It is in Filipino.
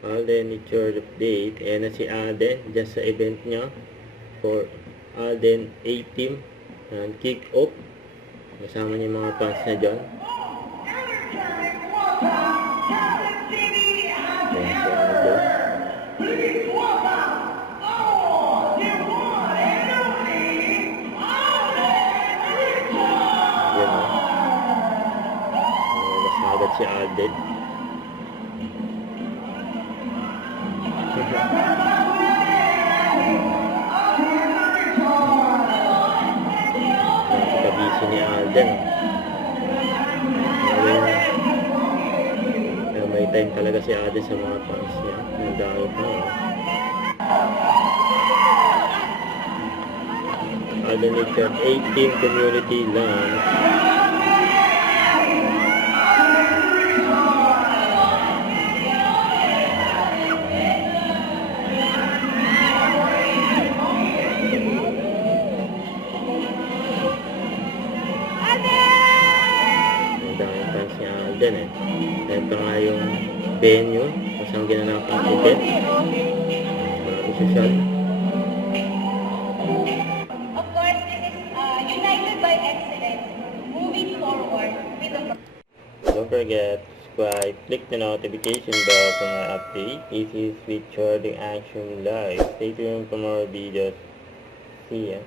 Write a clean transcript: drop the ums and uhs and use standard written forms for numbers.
Alden, it's your update. Ayan na si Alden, just sa event niya for Alden A-Team and kick-off. Kasama niya yung mga fans na dyan. Ayan si Alden. Ayan o. Nagas na agad si Alden. Nakakabisi ni Alden. May time talaga si Alden sa mga fans niya. Nagdalo pa. Alden Richard 18 community lang. Alden eh. Dahil pa nga yung venue kung saan ginanap ang event. Marami social. Of course, this is united by excellence, moving forward with the... Don't forget, subscribe, click the notification bell for my update. This is with Charting Action Live. Stay tuned for more videos. See ya.